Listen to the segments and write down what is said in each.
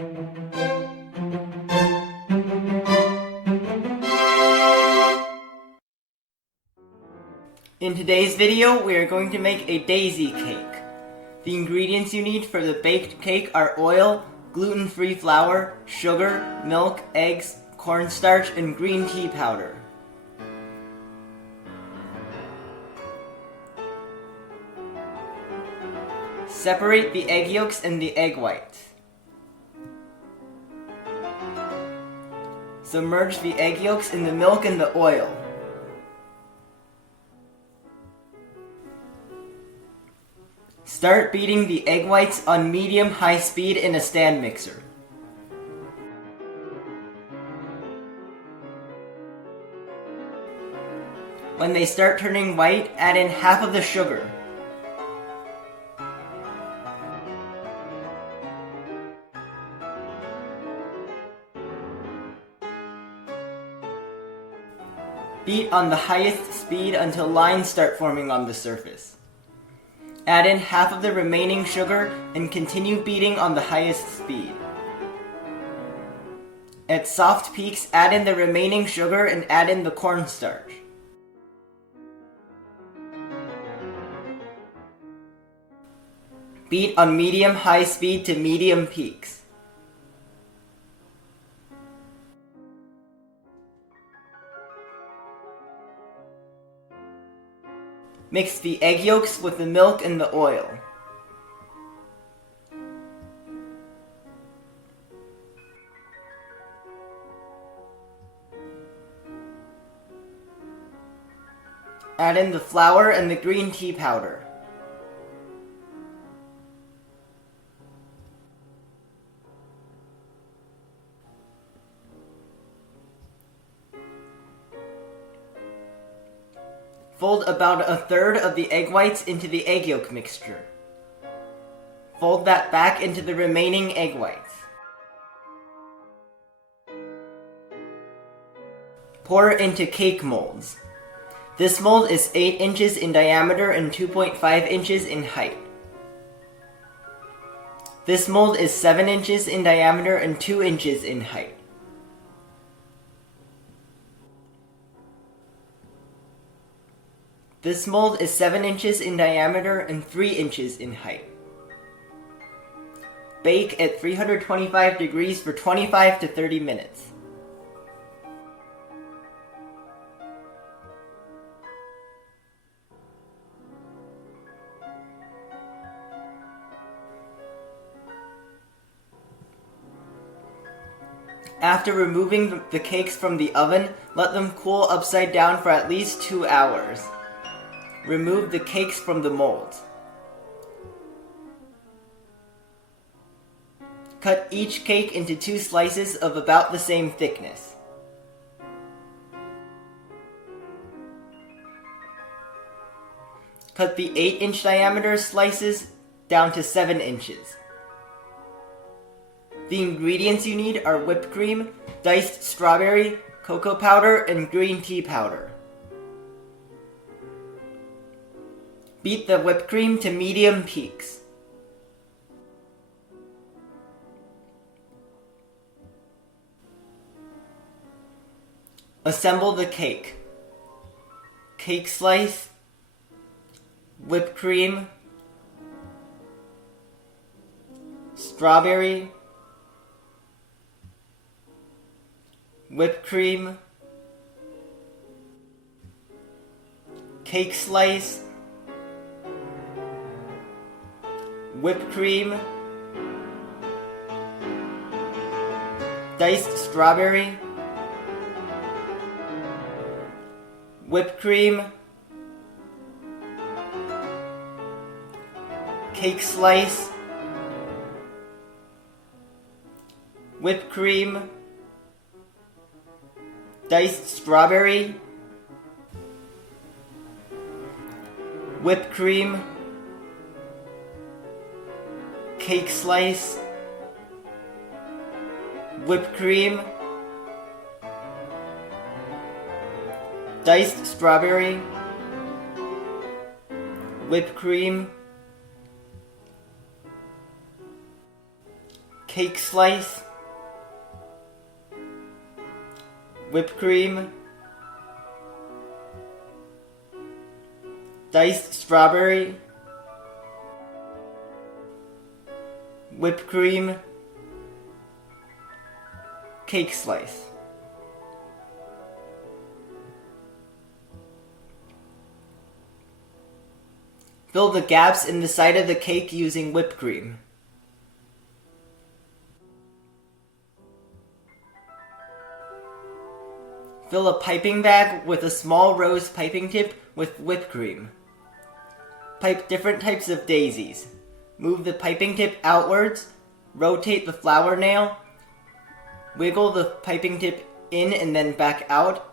In today's video, we are going to make a daisy cake. The ingredients you need for the baked cake are oil, gluten-free flour, sugar, milk, eggs, cornstarch, and green tea powder. Separate the egg yolks and the egg whites. Submerge the egg yolks in the milk and the oil. Start beating the egg whites on medium-high speed in a stand mixer. When they start turning white, add in half of the sugar. Beat on the highest speed until lines start forming on the surface. Add in half of the remaining sugar and continue beating on the highest speed. At soft peaks, add in the remaining sugar and add in the cornstarch. Beat on medium-high speed to medium peaks. Mix the egg yolks with the milk and the oil. Add in the flour and the green tea powder. Fold about a third of the egg whites into the egg yolk mixture. Fold that back into the remaining egg whites. Pour into cake molds. This mold is 8 inches in diameter and 2.5 inches in height. This mold is 7 inches in diameter and 2 inches in height. This mold is 7 inches in diameter and 3 inches in height. Bake at 325 degrees for 25 to 30 minutes. After removing the cakes from the oven, let them cool upside down for at least 2 hours. Remove the cakes from the mold. Cut each cake into 2 slices of about the same thickness. Cut the 8-inch diameter slices down to 7 inches. The ingredients you need are whipped cream, diced strawberry, cocoa powder, and green tea powder. Beat the whipped cream to medium peaks. Assemble the cake. Cake slice, whipped cream, strawberry, whipped cream, cake slice, whipped cream, diced strawberry, whipped cream, cake slice, whipped cream, diced strawberry, whipped cream, cake slice, whipped cream, diced strawberry, whipped cream, cake slice, whipped cream, diced strawberry, whipped cream, cake slice. Fill the gaps in the side of the cake using whipped cream. Fill a piping bag with a small rose piping tip with whipped cream. Pipe different types of daisies. Move the piping tip outwards, rotate the flower nail, wiggle the piping tip in and then back out,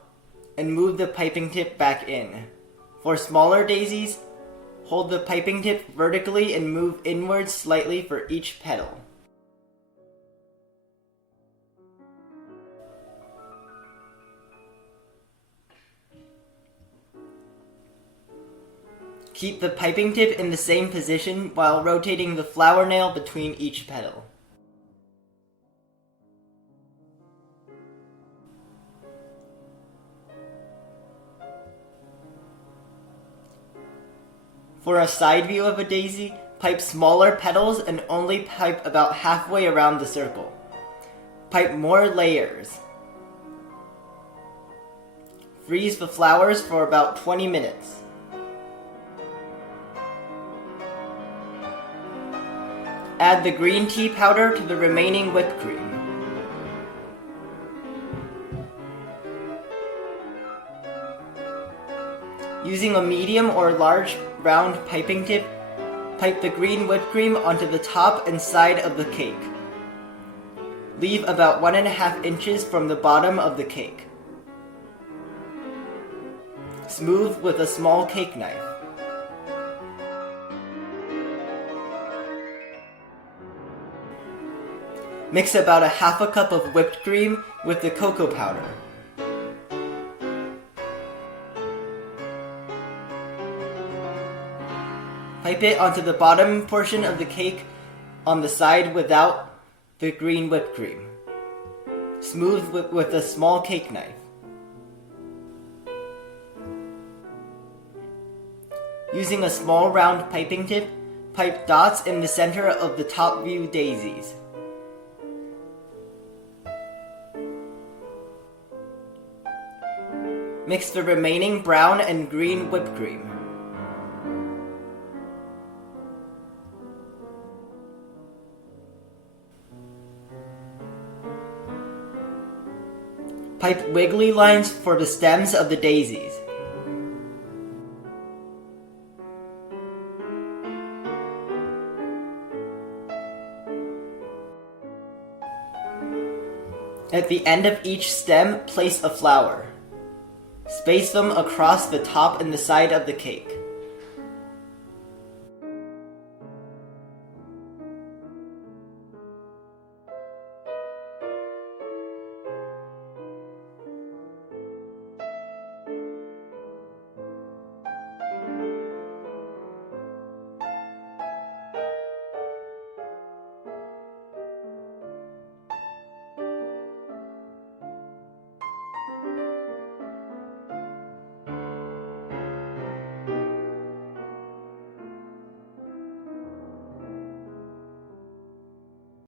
and move the piping tip back in. For smaller daisies, hold the piping tip vertically and move inwards slightly for each petal. Keep the piping tip in the same position while rotating the flower nail between each petal. For a side view of a daisy, pipe smaller petals and only pipe about halfway around the circle. Pipe more layers. Freeze the flowers for about 20 minutes. Add the green tea powder to the remaining whipped cream. Using a medium or large round piping tip, pipe the green whipped cream onto the top and side of the cake. Leave about 1.5 inches from the bottom of the cake. Smooth with a small cake knife. Mix about 1/2 cup of whipped cream with the cocoa powder. Pipe it onto the bottom portion of the cake on the side without the green whipped cream. Smooth with a small cake knife. Using a small round piping tip, pipe dots in the center of the top view daisies. Mix the remaining brown and green whipped cream. Pipe wiggly lines for the stems of the daisies. At the end of each stem, place a flower. Space them across the top and the side of the cake.